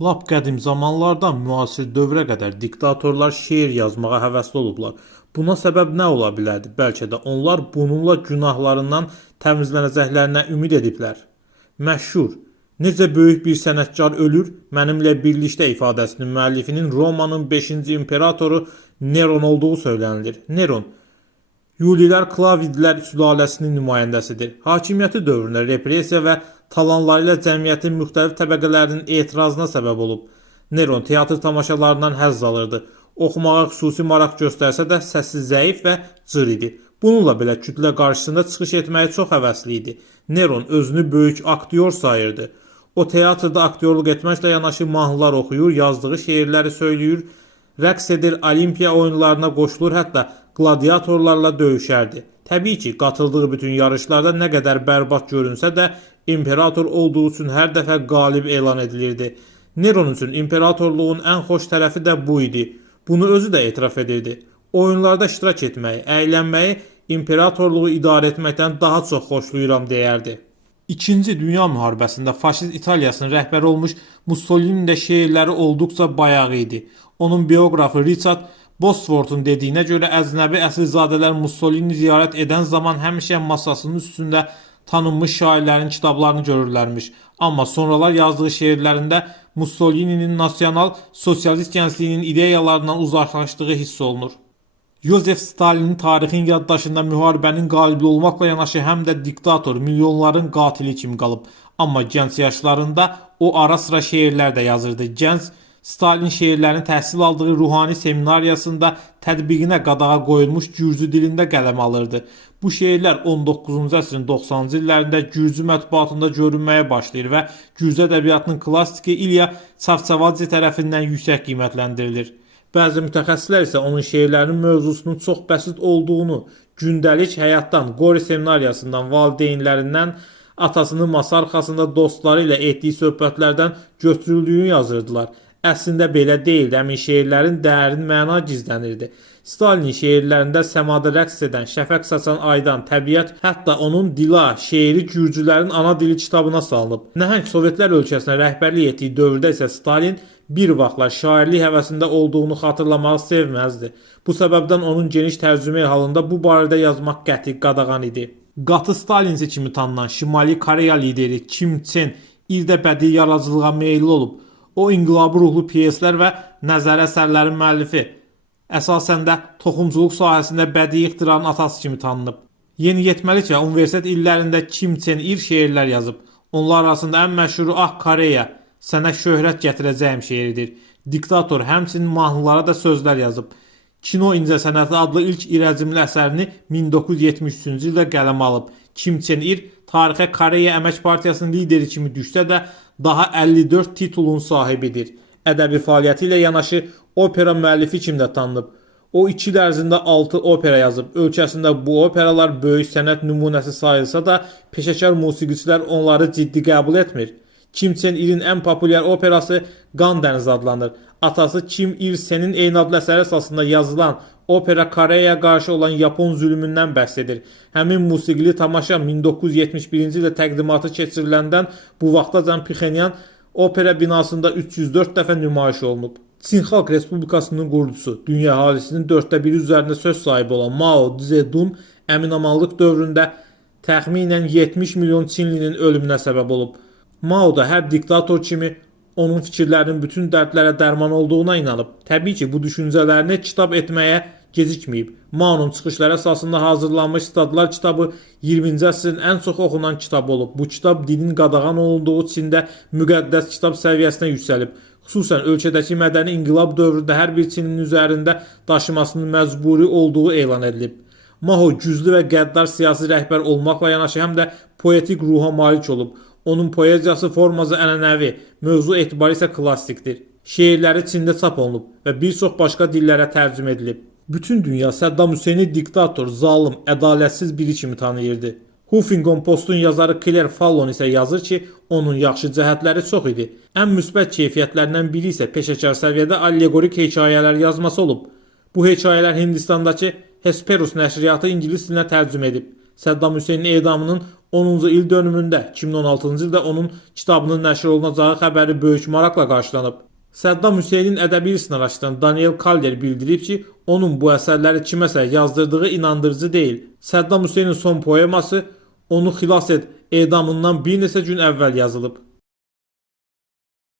Lap qədim zamanlardan müasir dövrə qədər diktatorlar şeir yazmağa həvəsli olublar. Buna səbəb nə ola bilərdi? Bəlkə də onlar bununla günahlarından təmizlənəcəklərinə ümid ediblər. Məşhur "Necə böyük bir sənətkar ölür, mənimlə birlikdə" ifadəsinin müəllifinin Romanın 5-ci imperatoru Neron olduğu söylənilir. Neron Yulilər Klavidlər sülaləsinin nümayəndəsidir. Hakimiyyəti dövründə repressiya və talanları ilə cəmiyyətin müxtəlif təbəqələrinin etirazına səbəb olub. Neron teatr tamaşalarından həzz alırdı. Oxumağa xüsusi maraq göstərsə də səsi zəif və cır idi. Bununla belə kütlə qarşısında çıxış etməyə çox həvəsli idi. Neron özünü böyük aktyor sayırdı. O teatrda aktyorluq etməklə yanaşı mahnılar oxuyur, yazdığı şeirləri söyləyir, rəqs edir, olimpiya oyunlarına qoşulur, hətta qladiatorlarla döyüşərdi. Təbii ki, qatıldığı bütün yarışlarda nə qədər bərbad görünsə də imperator olduğu üçün hər dəfə qalib elan edilirdi. Neron üçün imperatorluğun ən xoş tərəfi də bu idi. Bunu özü də etiraf edirdi. Oyunlarda iştirak etməyi, əylənməyi imperatorluğu idarə etməkdən daha çox xoşlayıram deyərdi. İkinci Dünya müharibəsində faşist İtaliyasının rəhbəri olmuş Mussolinin də şeirləri olduqca bayağı idi. Onun bioqrafı Richard Bosworth'un dediyinə görə əcnəbi əsilzadələr Mussolini ziyarət edən zaman həmişə masasının üstündə tanınmış şairlərin kitablarını görürlərmiş. Amma sonralar yazdığı şeirlərində Mussolini'nin nasional sosialist gəncliyinin ideyalarından uzaqlaşdığı hiss olunur. Yosef Stalin'in tarixin yaddaşında müharibənin qalibi olmaqla yanaşı həm də diktator, milyonların qatili kimi qalıb. Amma gənc yaşlarında o ara sıra şeirlər də yazırdı. Gənc Stalin şeirlərini təhsil aldığı ruhani seminariyasında tətbiqinə qadağa qoyulmuş gürcü dilində qələm alırdı. Bu şeirlər 19-cu əsrin 90-cı illərində gürcü mətbuatında görünməyə başlayır və gürcü ədəbiyyatının klassiki İlya Çavçavadze tərəfindən yüksək qiymətləndirilir. Bəzi mütəxəssislər isə onun şeirlərinin mövzusunun çox bəsit olduğunu, gündəlik həyatdan, Qori seminariyasından, valideynlərindən, atasının masa arxasında dostları ilə etdiyi söhbətlərdən götürüldüyünü yazırdılar. Əslində belə deyildi, həmin şeirlərin dərin məna gizlənirdi. Stalinin şeirlərində səmada rəqs edən, şəfəq saçan aydan, təbiət, hətta onun Dila şeiri gürcülərin ana dili kitabına salınıb. Nəhəng Sovetlər ölkəsinə rəhbərlik etdiyi dövrdə isə Stalin bir vaxtlar şairlik həvəsində olduğunu xatırlamağı sevməzdi. Bu səbəbdən onun geniş tərcümə halında bu barədə yazmaq qəti qadağan idi. Qatı Stalinci kimi tanınan Şimali Koreya lideri Kim Chen irdə bədii yaradıcılığa meyilli olub. O inqilabi ruhlu pyeslər və nəzəri əsərlərin müəllifi. Əsasən də toxumculuq sahəsində bədii ixtiranın atası kimi tanınıb. Yeniyetməlik və universitet illərində Kim Chen Ir şeirlər yazıb. Onlar arasında ən məşhuru Ah Koreya, sənə şöhrət gətirəcəyim şeiridir. Diktator həmçinin mahnılara da sözlər yazıb. Kino incəsənəti adlı ilk irəcimli əsərini 1973-cü ildə qələmə alıb. Kim Chen Ir tarixə Koreya Əmək Partiyasının lideri kimi düşsə də daha 54 titulun sahibidir. Ədəbi fəaliyyəti ilə yanaşı opera müəllifi kimi də tanınıb. O 2 il ərzində 6 opera yazıb. Ölkəsində bu operalar böyük sənət nümunəsi sayılsa da peşəkar musiqiçilər onları ciddi qəbul etmir. Kim Chen İrin ən populyar operası Qan dənizi adlanır. Atası Kim Il Sen'in eyni adlı əsəri əsasında yazılan opera Koreyaya qarşı olan Yapon zülmündən bəhs edir. Həmin musiqili tamaşa 1971-ci ildə təqdimatı keçiriləndən bu vaxtacan Pxenyan opera binasında 304 dəfə nümayiş olunub. Çin Xalq Respublikasının qurucusu, dünya əhalisinin 1/4 üzərində söz sahibi olan Mao Zedong əminamanlıq dövründə təxminən 70 milyon Çinlinin ölümünə səbəb olub. Mao da hər diktator kimi onun fikirlərinin bütün dərdlərə dərman olduğuna inanıb. Təbii ki, bu düşüncələrini kitab etməyə gecikməyib. Mao'nun çıxışları əsasında hazırlanmış Stadlar kitabı 20-ci əsrin ən çox oxunan kitabı olub. Bu kitab dinin qadağan olunduğu Çində müqəddəs kitab səviyyəsinə yüksəlib. Xüsusən ölkədəki mədəni inqilab dövründə hər bir Çinin üzərində daşımasının məcburi olduğu elan edilib. Mao güclü və qəddar siyasi rəhbər olmaqla yanaşı həm də poetik ruha malik olub. Onun poeziyası forması ənənəvi, mövzu etibarı isə klassikdir. Şeirləri Çində çap olunub və bir çox başqa dillərə tərcümə edilib. Bütün dünya Saddam Hüseyni diktator, zalim, ədalətsiz biri kimi tanıyırdı. Huffington Postun yazarı Claire Fallon isə yazır ki, onun yaxşı cəhətləri çox idi. Ən müsbət keyfiyyətlərindən biri isə peşəkar səviyyədə allegorik hekayələr yazması olub. Bu hekayələr Hindistandakı Hesperus nəşriyyatı ingilis dilinə tərcümə edib. Saddam Hüseynin edamının 10-cu il dönümündə 2016-cı ildə onun kitabının nəşr olunacağı xəbəri böyük maraqla qarşılanıb. Səddam Hüseynin ədəbi irsini araşdıran Daniel Kaller bildirib ki, onun bu əsərləri kiməsə yazdırdığı inandırıcı deyil. Səddam Hüseynin son poeması "Onu xilas et" edamından bir neçə gün əvvəl yazılıb.